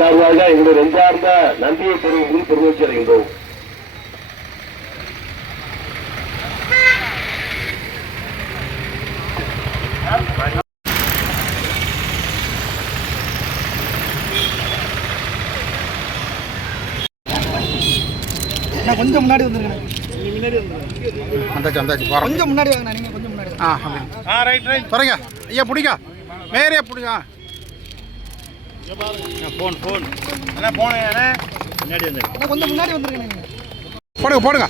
சார்பாக எங்களுடைய நெஞ்சார்ந்த நன்றியை தெரிவித்து வருகின்றோம். கொஞ்சம் முன்னாடி வந்துருங்க. கொஞ்சம் முன்னாடி வாங்க. நீங்க கொஞ்சம் முன்னாடி. ரைட் சரிங்க ஐயா. பிடிங்க மேரே பிடிங்க. போன் அண்ணா போன் முன்னாடி வந்து கொஞ்சம் முன்னாடி வந்துருங்க. நீங்க போடுங்க போடுங்க.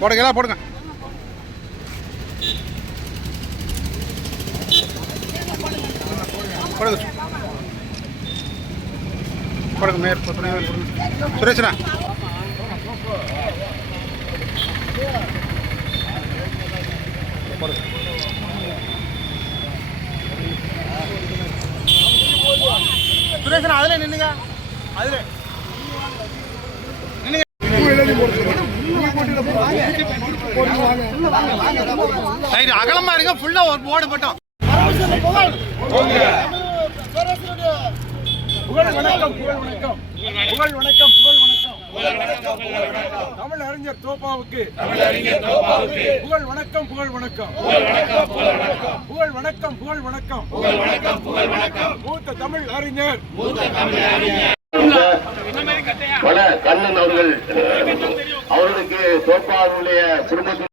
போடுங்க போடுங்க. போடுங்க மேற் சுரேஷ்ண்ணா. சுரேஷ்ண்ணா அதில் நின்னுங்க. அதில் அகலமா இருங்க. ஃபுல்லா ஒரு போர்டு மட்டும். தமிழ் அறிஞர் தோப்பாவுக்கு புகழ் வணக்கம். மூத்த தமிழ் அறிஞர் கண்ணன் அவர்களுக்கு தோப்பாவுடைய குடும்பத்தில்